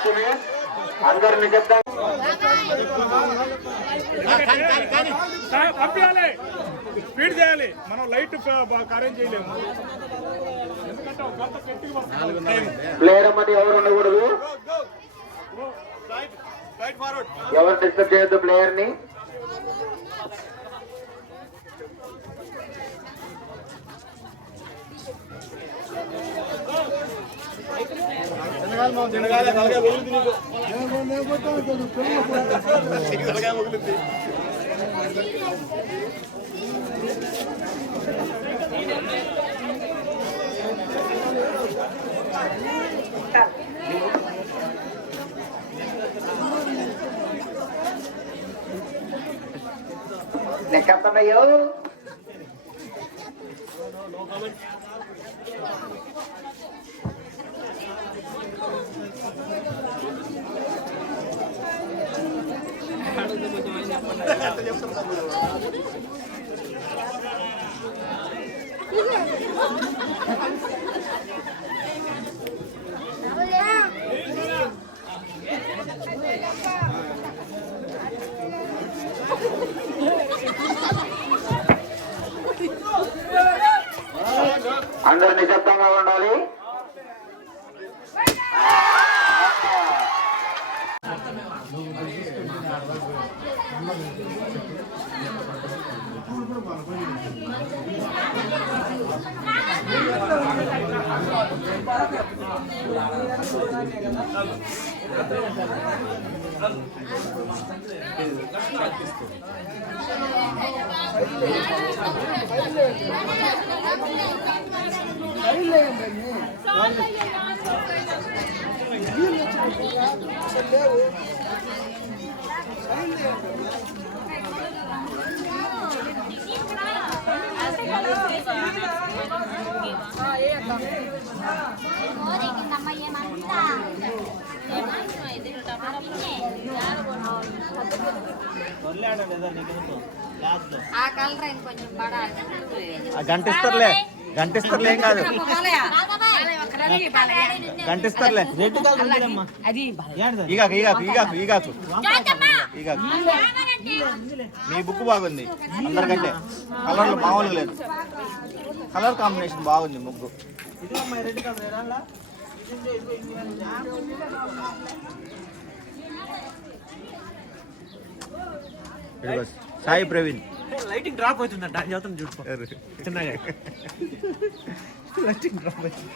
లక్ష్మి అందరిని చెప్తాం పంపించాలి, స్పీడ్ చేయాలి. మనం లైట్ కార్యం చేయలేము. ప్లేయర్ అమ్మటి ఎవరు ఉండకూడదు, ఎవరు డిస్టర్బ్ చేయొద్దు ప్లేయర్ ని. నెక్కంతయ్యో అందరు నిశ్శబ్దంగా ఉండాలి. గంటిస్తారులే, గంటిస్తారులే, ఏం కాదు, గంటిస్తారులే. ఈగాకు ఈగాకు ఈగాకు ఈగాకు ఈగాకు. మీ బుక్ బాగుంది అందరికంటే, కలర్లు మామూలుగా లేదు, కలర్ కాంబినేషన్ బాగుంది ముగ్గు. సాయి ప్రవీణ్ లైటింగ్ డ్రాప్ అవుతుందంట, చదువుతాను చూసుకో చిన్నగా లైటింగ్ డ్రాప్ అవుతుంది.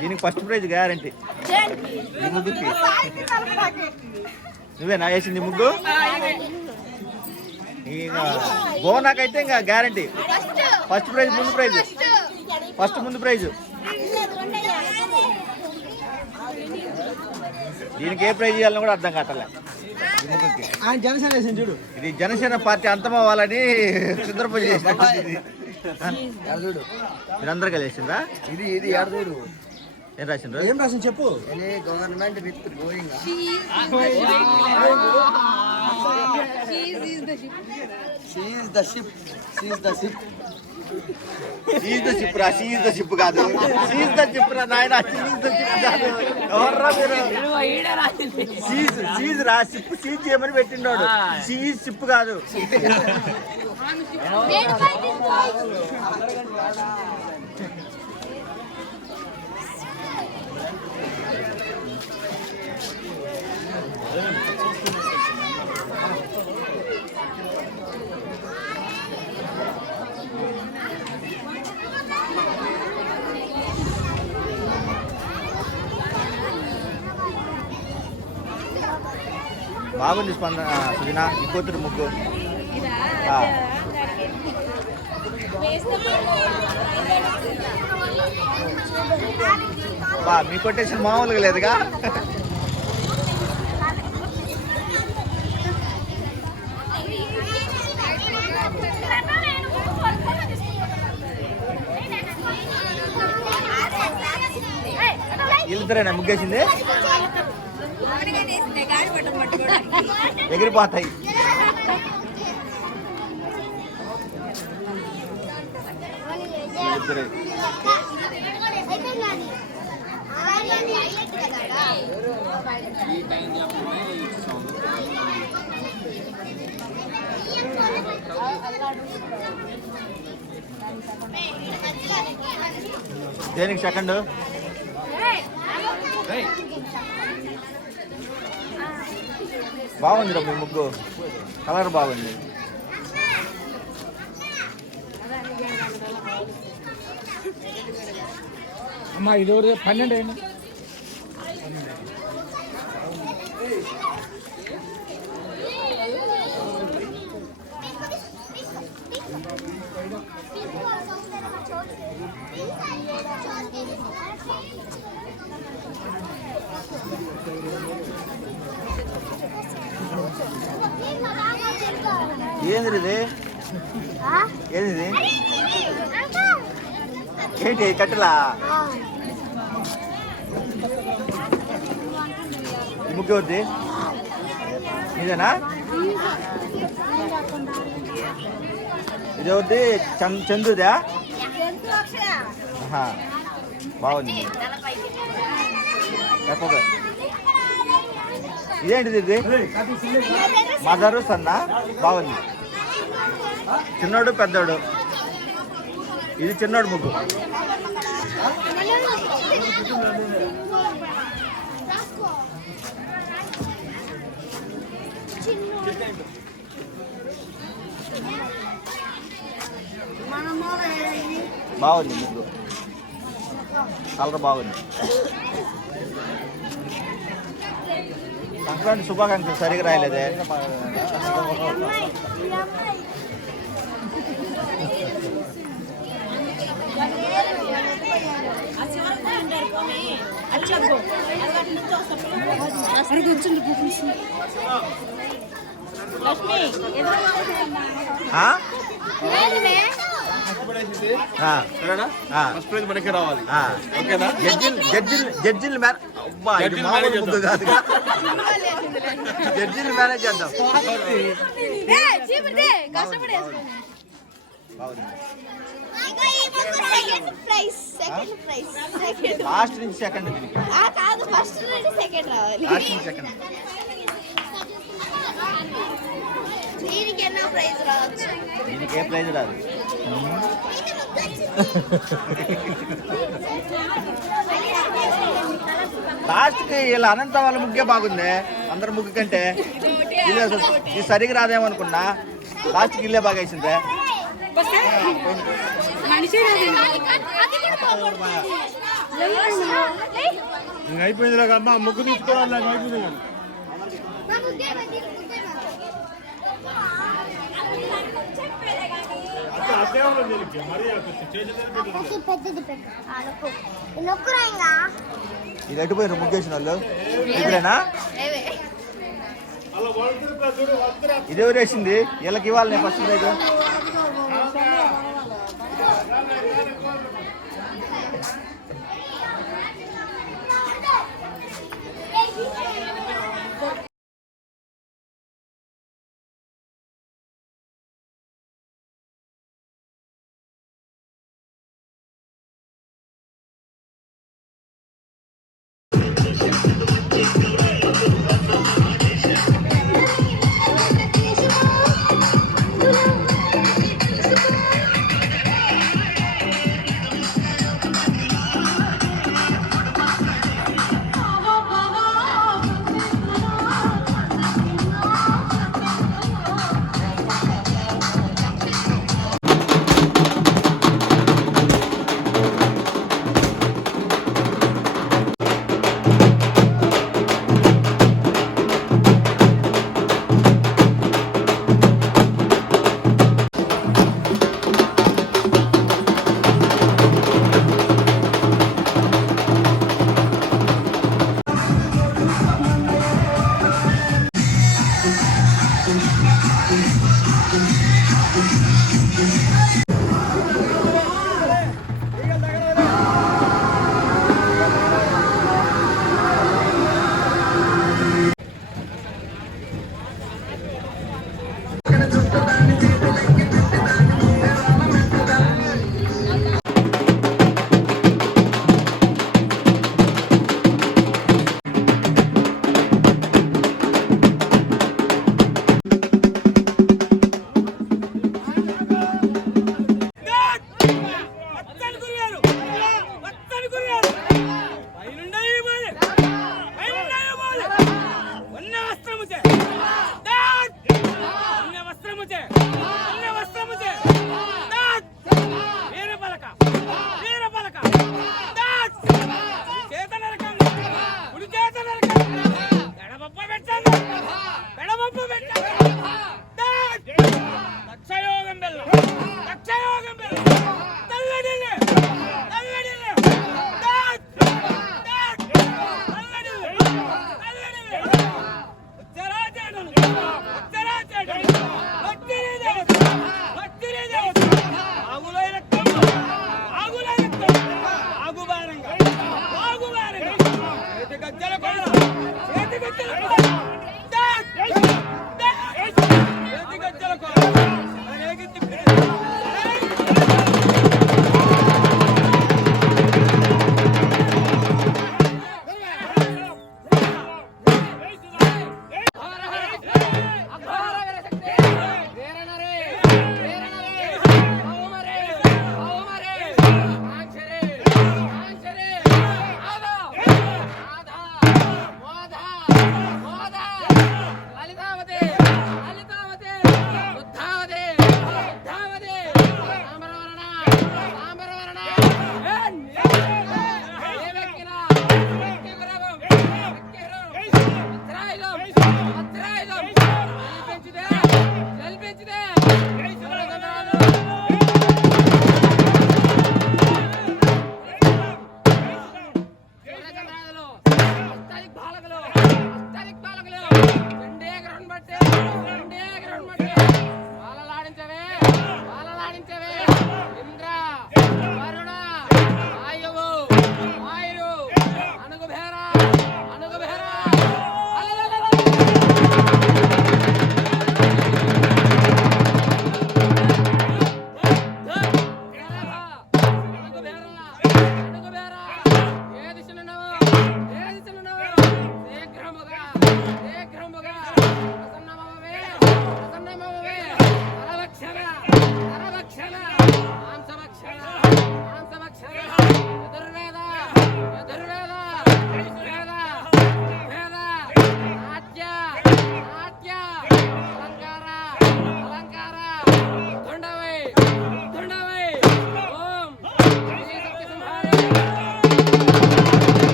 దీనికి ఫస్ట్ ప్రైజ్ గ్యారంటీ. ఈ ముగ్గుకి నువ్వేనా వేసింది ముగ్గు? ఇంకా బోనాకైతే ఇంకా గ్యారంటీ ఫస్ట్ ప్రైజ్, ముందు ప్రైజ్, ఫస్ట్ ముందు ప్రైజ్. దీనికి ఏ ప్రైజ్ ఇవ్వాలని కూడా అర్థం కావట్లే. జనసేన వేసింది చూడు, ఇది జనసేన పార్టీ అంతమవ్వాలని సిద్ధపూజ చేసిన. మీరందరూ కలిసిందా? ఇది ఇది చూడు ఏం రాసిండ్రు? ఏం రాసింది చెప్పు. గవర్నమెంట్ విత్ గోయింగ్ షిప్ రా, షీజ్ ద షిప్ కాదు, షీజ్ ద షిప్ రా నాయన, షీజ్ ద షిప్ కాదు. ఎవర్రా మీరు? షీజ్ షీజ్ రా, షిప్ సీజ్ చేయమని పెట్టిండోడు, షీజ్ షిప్ కాదు. బాగుంది స్పందన. సుజన ఈ కూతురు ముగ్గు బా, మీ కొటేషన్ మామూలుగా లేదుగా. వీళ్ళిద్దరేనా ముగ్గేసింది? ఎగిరిపోతాయి. ఇద్దరు. దేనికి సెకండ్? బాగుంది రా మీ ముగ్గు, కలర్ బాగుంది. అమ్మా ఇది 12 అయింది. ఏంది ఇది? ఏంది ఏంటి కట్టెలా? ముగ్గు వద్ది ఇదేనా? ఇది వద్ది చందుదా? బాగుంది. ఇదేంటిది? ఇది మదరు సన్న బాగుంది. చిన్నోడు పెద్దోడు. ఇది చిన్నోడు ముగ్గు. బాగుంది ముగ్గు, కలర్ బాగుంది. సంక్రాంతి శుభాకాంక్షలు సరిగా రాయలేదే. మనకి రావాలి. జడ్జిలు ముగ్గు కాదు, జడ్జిలు మేనేజ్ చేద్దాం. లాస్ట్ నుంచి సెకండ్, ఫస్ట్ నుండి సెకండ్ రావాలి. సెకండ్. దీనికి ఎన్నో ప్రైజ్ రావచ్చు? దీనికి ఏ ప్రైజ్ రాదు. లాస్ట్కి వీళ్ళ అనంత వాళ్ళ ముగ్గే బాగుంది అందరి ముగ్గు కంటే. ఇది సరిగా రాదేమనుకున్నా, లాస్ట్కి ఇల్లే బాగా వేసిందే. అయిపోయింది అమ్మా, ముగ్గు తీసుకోవాలి. అయిపోయింది. ఇది ఎటుపోయిన ముగ్గేసిన వాళ్ళు ఇప్పుడేనా? ఇది ఎవరు వేసింది? వీళ్ళకి ఇవ్వాలి నేను first prize.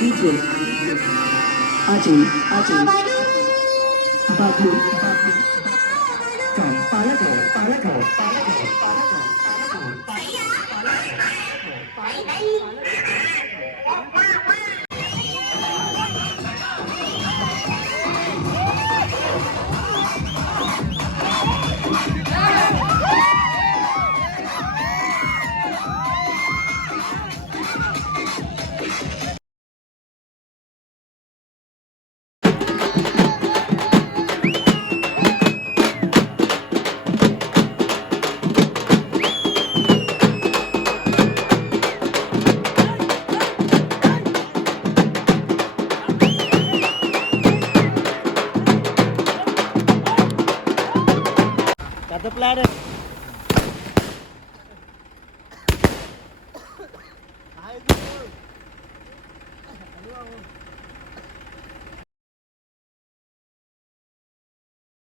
DJ Ajay Babu from Palakkad. పెద్ద ప్లాన్